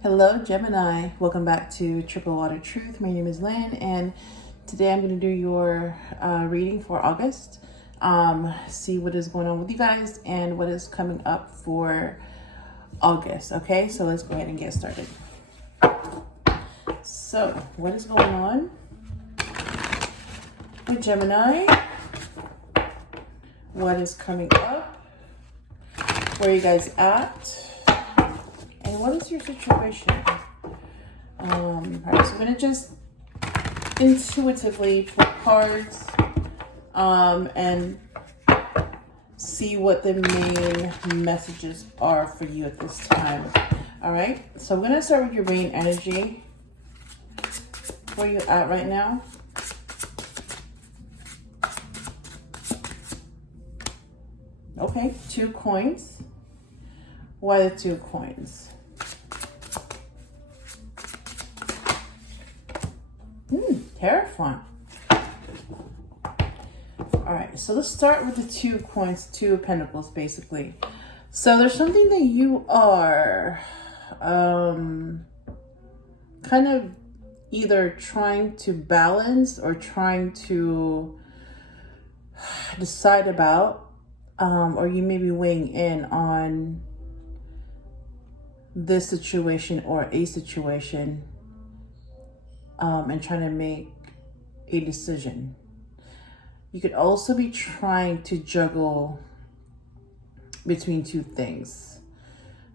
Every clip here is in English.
Hello, Gemini. Welcome back to Triple Water Truth. My name is Lynn, and today I'm going to do your reading for August. See what is going on with you guys and what is coming up for August. Okay, so let's go ahead and get started. So, what is going on with Gemini? What is coming up? Where are you guys at? And what is your situation? All right, so I'm going to just intuitively pull cards and see what the main messages are for you at this time. All right, so I'm going to start with your main energy. Where are you at right now? Okay, 2 coins. Why the 2 coins? Terrifying. All right, so let's start with the 2 coins, 2 of Pentacles, basically. So there's something that you are kind of either trying to balance or trying to decide about, or you may be weighing in on this situation or a situation, and trying to make a decision. You could also be trying to juggle between 2 things.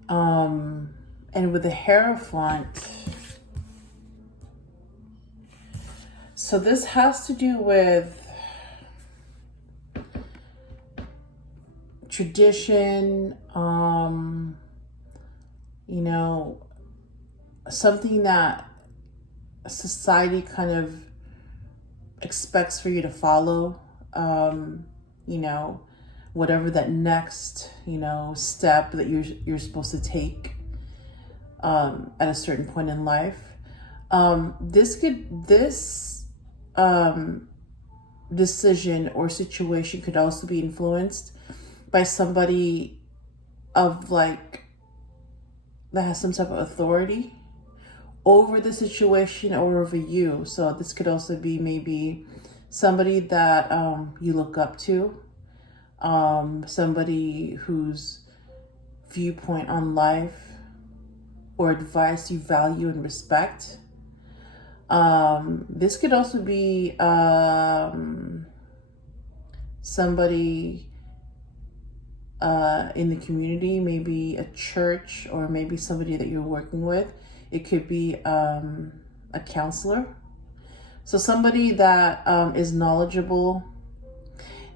And with the Hierophant, so this has to do with tradition, you know, something that society kind of expects for you to follow, you know, whatever that next, you know, step that you're supposed to take at a certain point in life. This decision or situation could also be influenced by somebody of like that has some type of authority over the situation or over you. So this could also be maybe somebody that you look up to, somebody whose viewpoint on life or advice you value and respect. This could also be somebody in the community, maybe a church, or maybe somebody that you're working with. It could be a counselor. So somebody that is knowledgeable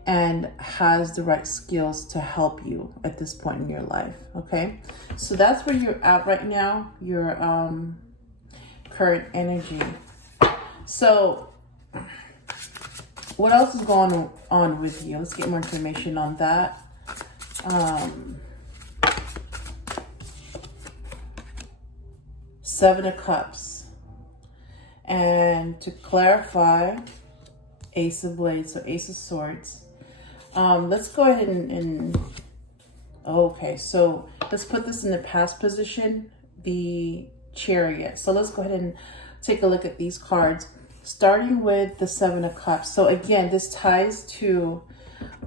and has the right skills to help you at this point in your life. Okay, so that's where you're at right now, your current energy. So what else is going on with you? Let's get more information on that. Seven of Cups. And to clarify, Ace of Blades, so Ace of Swords. Let's go ahead and okay, so let's put this in the past position, the Chariot. So let's go ahead and take a look at these cards, starting with the 7 of Cups. So again, this ties to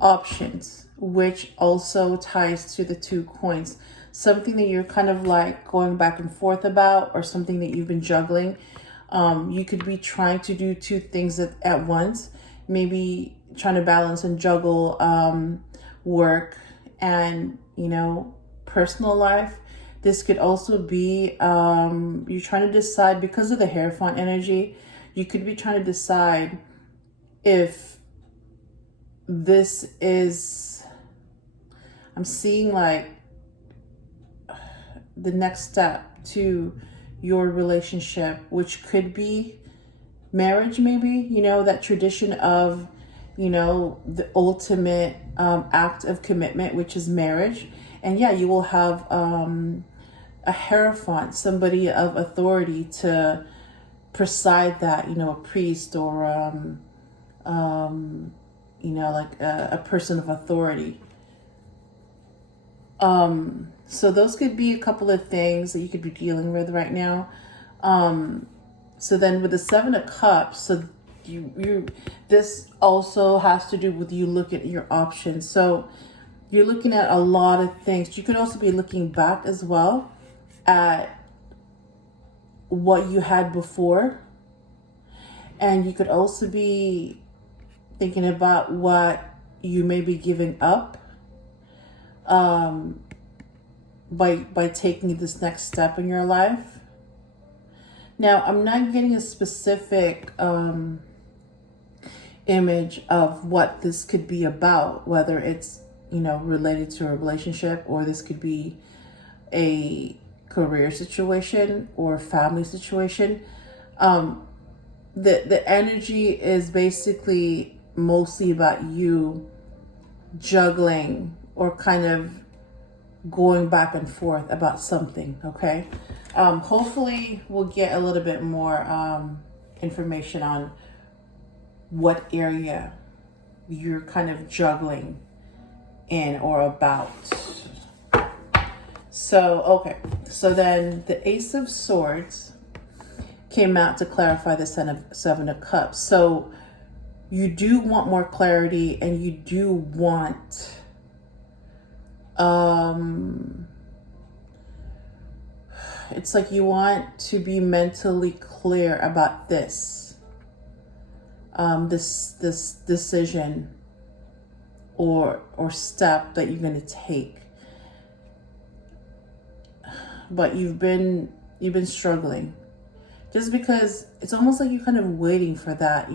options, which also ties to the 2 coins. Something that you're kind of like going back and forth about, or something that you've been juggling. You could be trying to do 2 things at once, maybe trying to balance and juggle work and, you know, personal life. This could also be you're trying to decide, because of the Hierophant energy, you could be trying to decide if this is, I'm seeing like the next step to your relationship, which could be marriage, maybe, you know, that tradition of, you know, the ultimate act of commitment, which is marriage. And yeah, you will have a Hierophant, somebody of authority to preside that, you know, a priest or you know, like a person of authority. So those could be a couple of things that you could be dealing with right now. So then with the Seven of Cups, so you this also has to do with you looking at your options. So you're looking at a lot of things. You could also be looking back as well at what you had before. And you could also be thinking about what you may be giving up by taking this next step in your life. Now, I'm not getting a specific image of what this could be about, whether it's, related to a relationship, or this could be a career situation or family situation. The energy is basically mostly about you juggling or kind of going back and forth about something, okay? Hopefully we'll get a little bit more information on what area you're kind of juggling in or about. So, okay. So then the Ace of Swords came out to clarify the Seven of Cups. So you do want more clarity, and you do want it's like you want to be mentally clear about this this decision or step that you're going to take, but you've been struggling, just because it's almost like you're kind of waiting for that,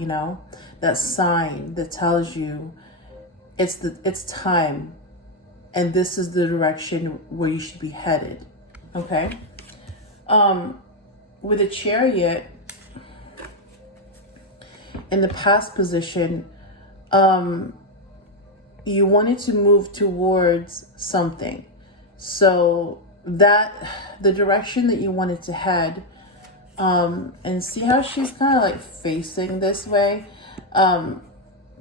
that sign that tells you it's time, and this is the direction where you should be headed. Okay. With a Chariot in the past position, you wanted to move towards something. So that the direction that you wanted to head, and see how she's kind of like facing this way.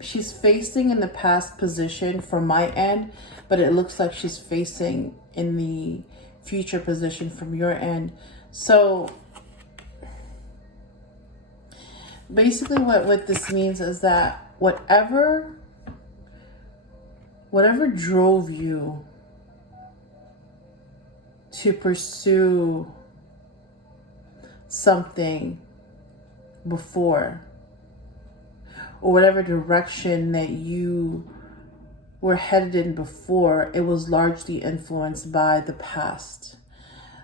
She's facing in the past position from my end, but it looks like she's facing in the future position from your end. So basically what this means is that whatever drove you to pursue something before, or whatever direction that you were headed in before, it was largely influenced by the past.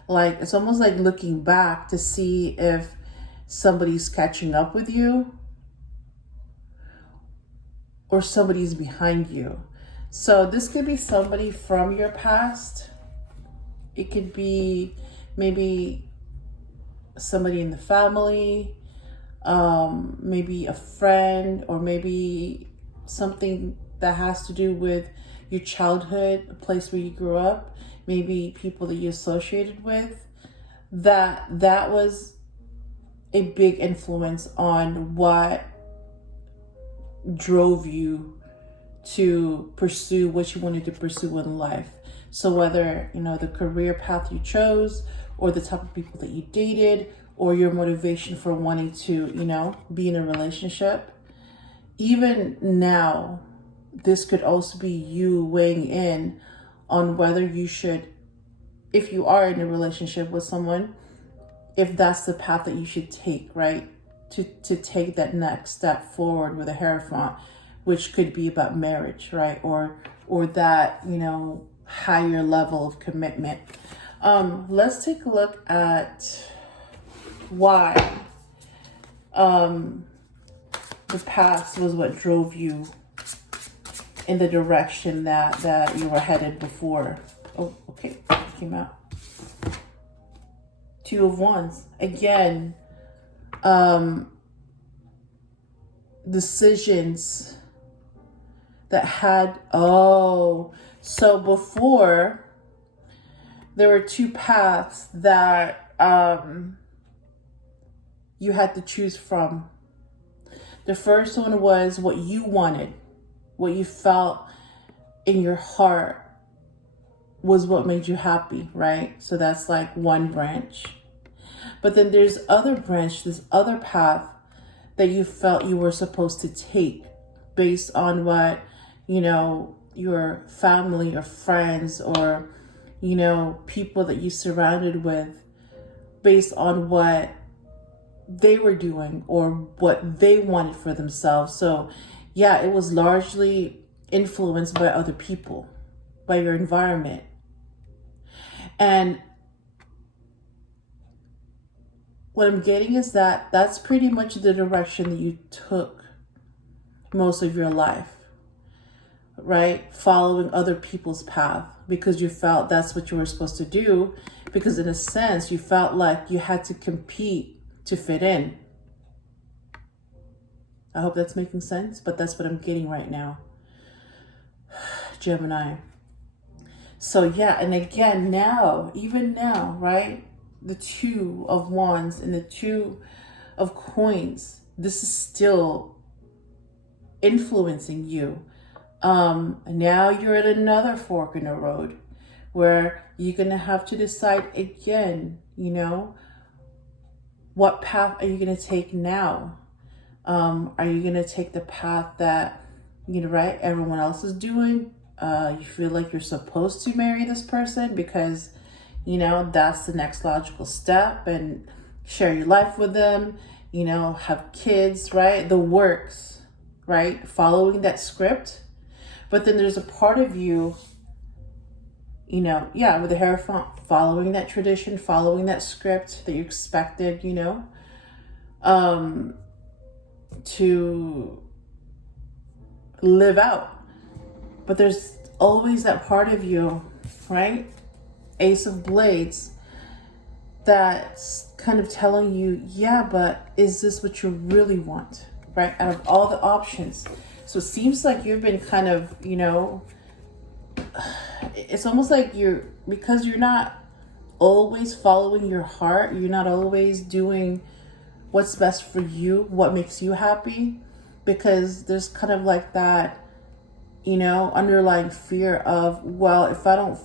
Like, it's almost like looking back to see if somebody's catching up with you or somebody's behind you. So this could be somebody from your past. It could be maybe somebody in the family, maybe a friend, or maybe something that has to do with your childhood, a place where you grew up, maybe people that you associated with, that was a big influence on what drove you to pursue what you wanted to pursue in life. So whether, the career path you chose, or the type of people that you dated, or your motivation for wanting to, be in a relationship. Even now, this could also be you weighing in on whether you should, if you are in a relationship with someone, if that's the path that you should take, right? To take that next step forward with a Hierophant, which could be about marriage, right? Or that, higher level of commitment. Let's take a look at why the past was what drove you in the direction that you were headed before. Oh, okay, it came out. Two of Wands. Again, decisions that had, so before there were two paths that you had to choose from. The first one was what you wanted, what you felt in your heart was what made you happy, right? So that's like one branch. But then there's other branch, this other path that you felt you were supposed to take based on what, you know, your family or friends or, you know, people that you surrounded with, based on what they were doing or what they wanted for themselves. So yeah, it was largely influenced by other people, by your environment. And what I'm getting is that that's pretty much the direction that you took most of your life, right? Following other people's path because you felt that's what you were supposed to do, because in a sense you felt like you had to compete to fit in. I hope that's making sense, but that's what I'm getting right now, Gemini. So yeah, and again, now, even now, right? The Two of Wands and the Two of Coins, this is still influencing you. Now you're at another fork in the road where you're going to have to decide again, you know, what path are you going to take now? Are you going to take the path that, you know, right, everyone else is doing? You feel like you're supposed to marry this person because, you know, that's the next logical step, and share your life with them, you know, have kids, right? The works, right? Following that script. But then there's a part of you, you know, yeah, with the Hierophant, following that tradition, following that script that you expected, you know, to live out. But there's always that part of you, right? Ace of Blades, that's kind of telling you, yeah, but is this what you really want, right? Out of all the options. So it seems like you've been kind of, you know, it's almost like because you're not always following your heart, you're not always doing what's best for you, what makes you happy, because there's kind of like that, you know, underlying fear of, well, if I don't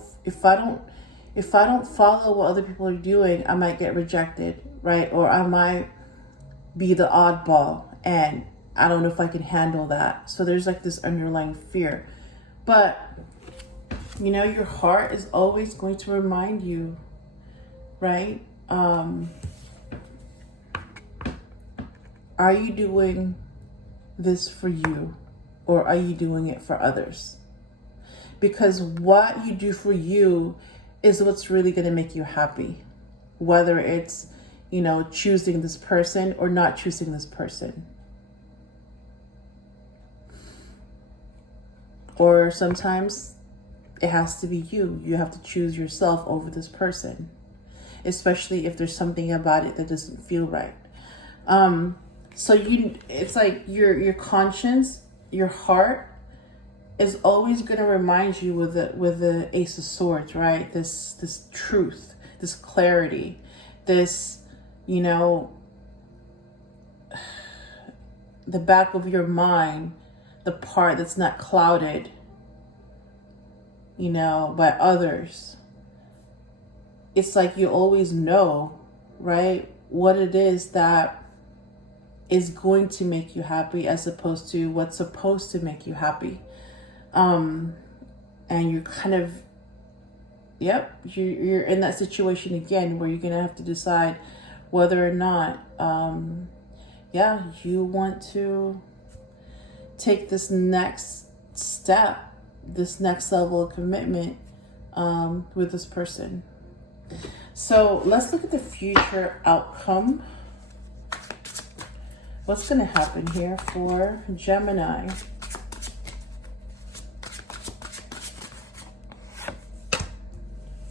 follow what other people are doing, I might get rejected, right? Or I might be the oddball, and I don't know if I can handle that. So there's like this underlying fear. But, you know, your heart is always going to remind you, right? Are you doing this for you, or are you doing it for others? Because what you do for you is what's really going to make you happy. Whether it's, you know, choosing this person or not choosing this person. Or sometimes it has to be you. You have to choose yourself over this person. Especially if there's something about it that doesn't feel right. So it's like your conscience, your heart is always going to remind you with the Ace of Swords, right? This truth, this clarity, this, you know, the back of your mind, the part that's not clouded, you know, by others. It's like you always know, right, what it is that is going to make you happy as opposed to what's supposed to make you happy. And you're kind of, yep, you're in that situation again where you're going to have to decide whether or not, yeah, you want to take this next step, this next level of commitment with this person. So let's look at the future outcome. What's going to happen here for Gemini?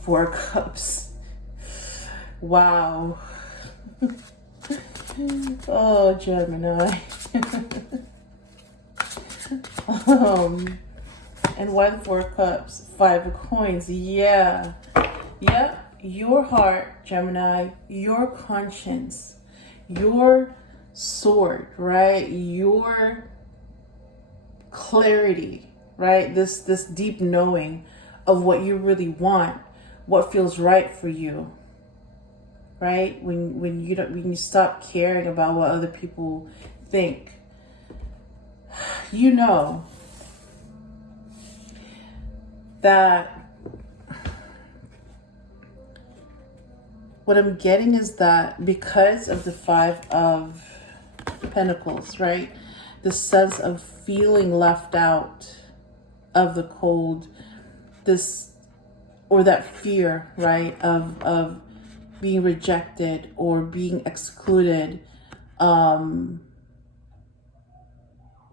Four Cups. Wow. Oh, Gemini. And why the Four Cups? Five of Coins. Yeah. Yep. Your heart, Gemini, your conscience, your sword, right? Your clarity, right? This deep knowing of what you really want, what feels right for you, right? When you stop caring about what other people think, you know that what I'm getting is that because of the Five of Pentacles, right? The sense of feeling left out of the cold, or that fear, right? Of being rejected or being excluded.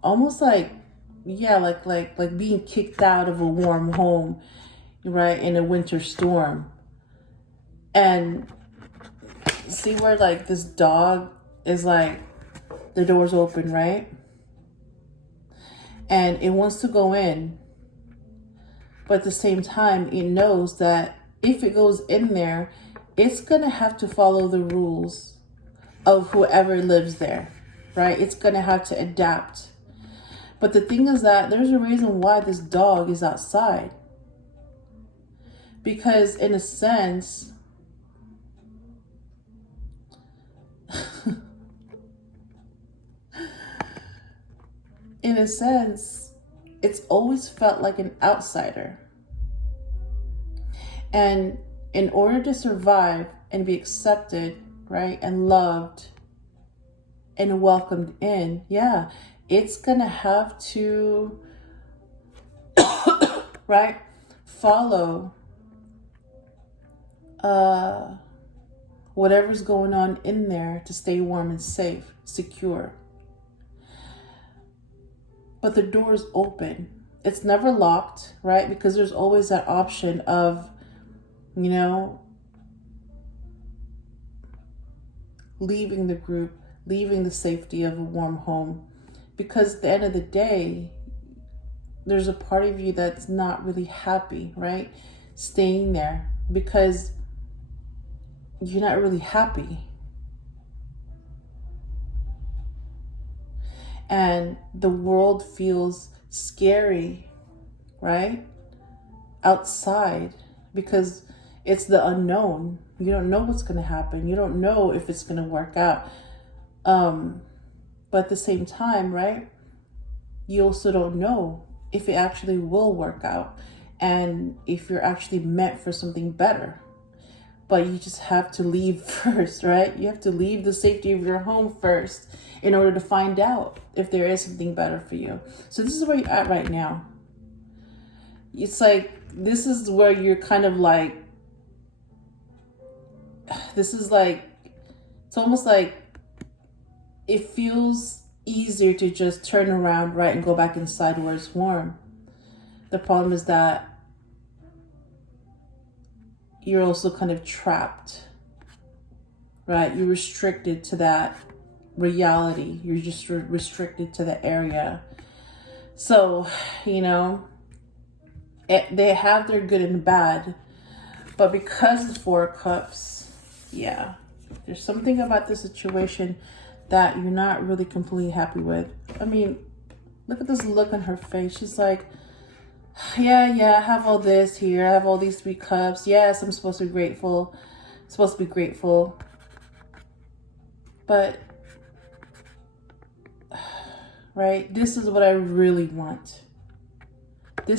Almost like, yeah, like being kicked out of a warm home, right? In a winter storm. And see where like this dog is like, the door's open, right? And it wants to go in. But at the same time, it knows that if it goes in there, it's going to have to follow the rules of whoever lives there, right? It's going to have to adapt. But the thing is that there's a reason why this dog is outside. Because in a sense, it's always felt like an outsider. And in order to survive and be accepted, right, and loved and welcomed in, yeah, it's gonna have to, right, follow whatever's going on in there to stay warm and safe, secure. But the door is open. It's never locked, right? Because there's always that option of, you know, leaving the group, leaving the safety of a warm home. Because at the end of the day, there's a part of you that's not really happy, right? Staying there because you're not really happy. And the world feels scary, right? Outside, because it's the unknown. You don't know what's going to happen. You don't know if it's going to work out. But at the same time, right? You also don't know if it actually will work out and if you're actually meant for something better. But you just have to leave first, right? You have to leave the safety of your home first in order to find out if there is something better for you. So this is where you're at right now. It's like, this is where you're kind of like, this is like, it's almost like it feels easier to just turn around, right, and go back inside where it's warm. The problem is that you're also kind of trapped, right? You're restricted to that reality. You're just restricted to the area. So, you know, they have their good and bad, but because the Four of Cups, yeah, there's something about the situation that you're not really completely happy with. I mean, look at this look on her face. She's like, yeah, I have all this here. I have all these 3 cups. Yes, I'm supposed to be grateful. But, right, this is what I really want. But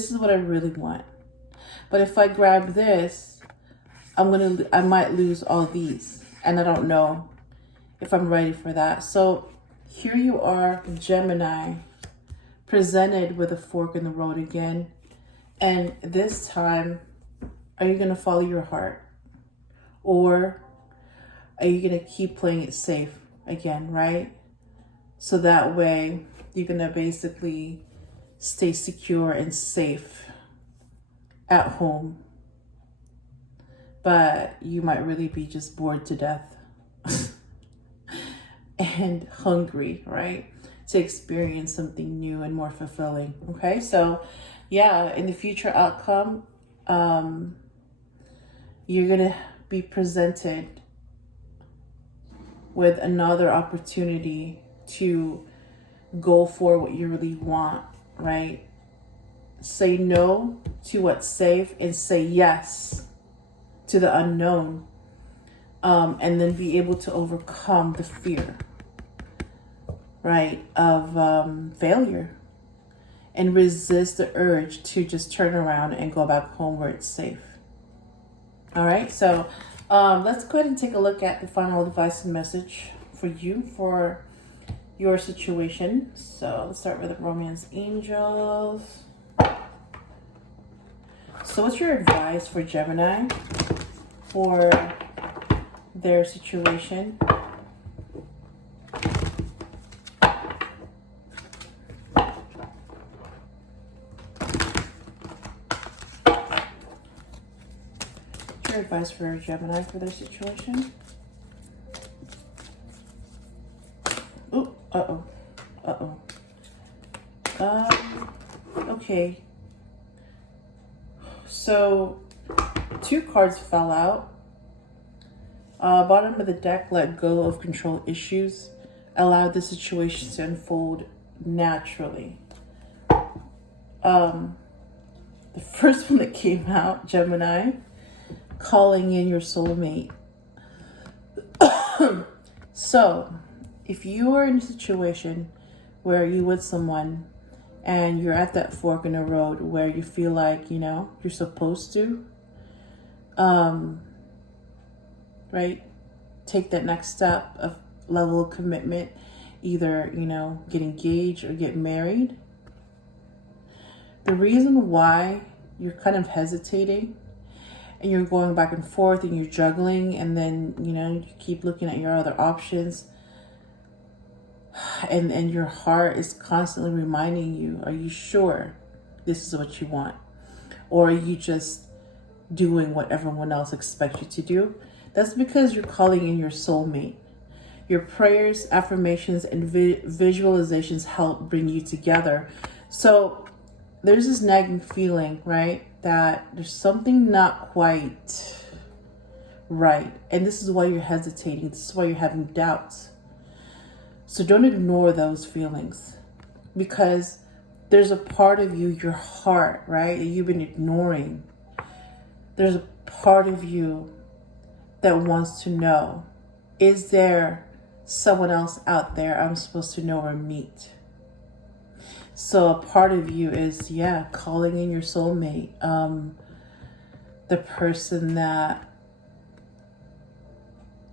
if I grab this, I might lose all these. And I don't know if I'm ready for that. So here you are, Gemini, presented with a fork in the road again. And this time, are you going to follow your heart? Or are you going to keep playing it safe again, right? So that way, you're going to basically stay secure and safe at home. But you might really be just bored to death and hungry, right? To experience something new and more fulfilling. Okay, so yeah, in the future outcome, you're gonna be presented with another opportunity to go for what you really want, right? Say no to what's safe and say yes to the unknown. And then be able to overcome the fear, right, of failure, and resist the urge to just turn around and go back home where it's safe. All right, so let's go ahead and take a look at the final advice and message for you for your situation. So let's start with the romance angels. So what's your advice for Gemini for their situation? Your advice for Gemini for their situation? Ooh, okay. So 2 cards fell out. Bottom of the deck, let go of control issues. Allow the situation to unfold naturally. The first one that came out, Gemini, calling in your soulmate. So, if you are in a situation where you're with someone and you're at that fork in the road where you feel like, you know, you're supposed to, right, take that next step of level of commitment, either, you know, get engaged or get married. The reason why you're kind of hesitating and you're going back and forth and you're juggling, and then, you know, you keep looking at your other options, and your heart is constantly reminding you, are you sure this is what you want? Or are you just doing what everyone else expects you to do? That's because you're calling in your soulmate. Your prayers, affirmations, and visualizations help bring you together. So there's this nagging feeling, right, that there's something not quite right. And this is why you're hesitating. This is why you're having doubts. So don't ignore those feelings, because there's a part of you, your heart, right, that you've been ignoring. There's a part of you that wants to know, is there someone else out there I'm supposed to know or meet? So a part of you is, calling in your soulmate, the person that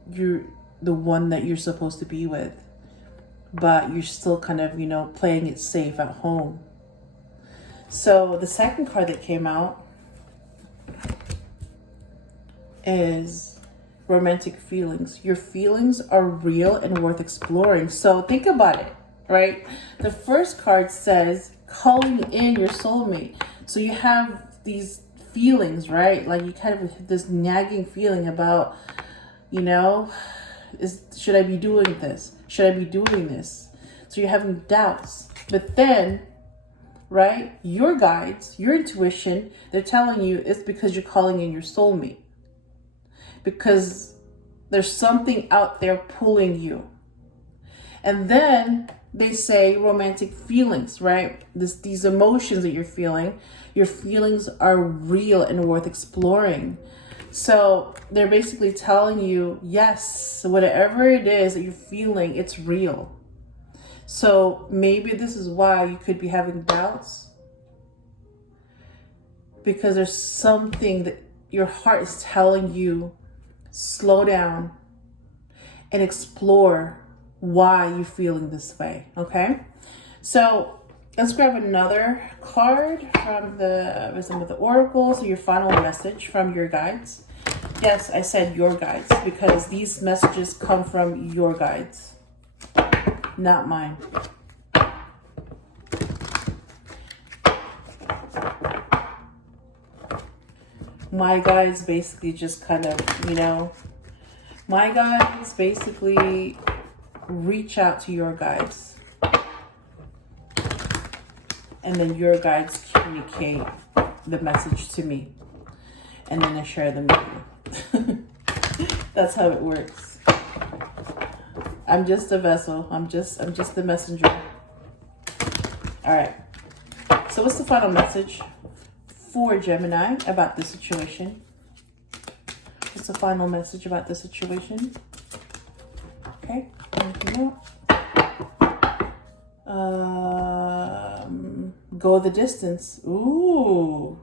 the one that you're supposed to be with, but you're still kind of, you know, playing it safe at home. So the second card that came out is romantic feelings. Your feelings are real and worth exploring. So think about it, right? The first card says calling in your soulmate. So you have these feelings, right? Like you kind of have this nagging feeling about, you know, should I be doing this? Should I be doing this? So you're having doubts. But then, right, your guides, your intuition, they're telling you it's because you're calling in your soulmate. Because there's something out there pulling you. And then they say romantic feelings, right? These emotions that you're feeling, your feelings are real and worth exploring. So they're basically telling you, yes, whatever it is that you're feeling, it's real. So maybe this is why you could be having doubts, because there's something that your heart is telling you, slow down and explore why you're feeling this way. Okay, so let's grab another card from the Wisdom of the Oracle. So your final message from your guides. Yes, I said your guides, because these messages come from your guides, not mine. My guides basically just kind of, you know, my guides basically reach out to your guides, and then your guides communicate the message to me, and then I share them with you. That's how it works. I'm just a vessel. I'm just the messenger. All right. So what's the final message for Gemini about the situation? What's the final message about the situation? Okay, anything else? Go the distance. Ooh.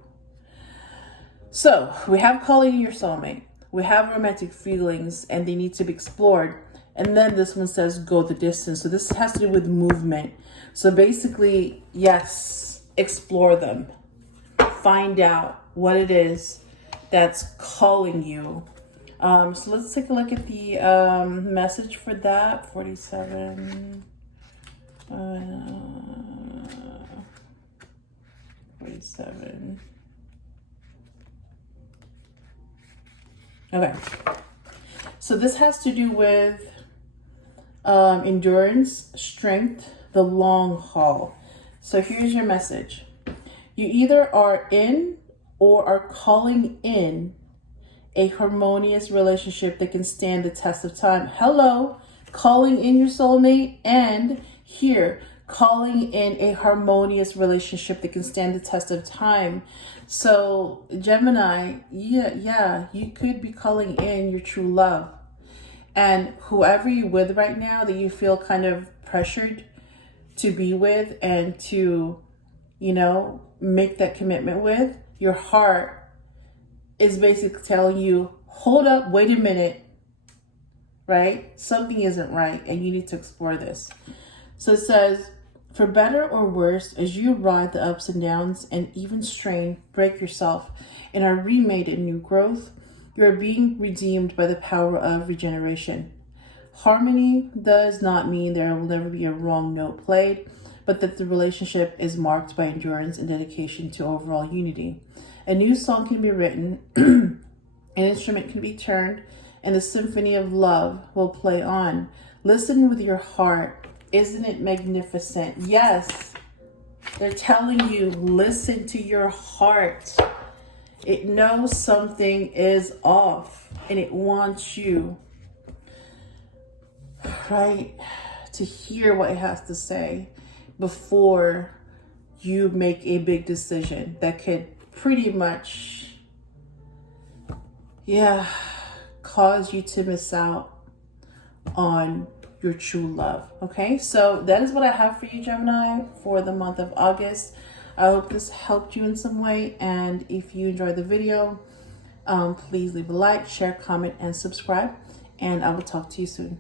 So we have calling your soulmate. We have romantic feelings and they need to be explored. And then this one says go the distance. So this has to do with movement. So basically, yes, explore them. Find out what it is that's calling you. So let's take a look at the message for that. 47. 47. Okay. So this has to do with endurance, strength, the long haul. So here's your message. You either are in or are calling in a harmonious relationship that can stand the test of time. Hello, calling in your soulmate, and here, calling in a harmonious relationship that can stand the test of time. So Gemini, yeah, you could be calling in your true love. And whoever you're with right now that you feel kind of pressured to be with and to, you know, make that commitment with, your heart is basically telling you, hold up, wait a minute, right? Something isn't right and you need to explore this. So it says, for better or worse, as you ride the ups and downs and even strain, break yourself, and are remade in new growth, you are being redeemed by the power of regeneration. Harmony does not mean there will never be a wrong note played, but that the relationship is marked by endurance and dedication to overall unity. A new song can be written, an instrument can be turned, and the symphony of love will play on. Listen with your heart. Isn't it magnificent? Yes, they're telling you, listen to your heart. It knows something is off and it wants you, right, to hear what it has to say before you make a big decision that could pretty much, cause you to miss out on your true love. Okay, so that is what I have for you, Gemini, for the month of August. I hope this helped you in some way, and if you enjoyed the video, please leave a like, share, comment, and subscribe, and I will talk to you soon.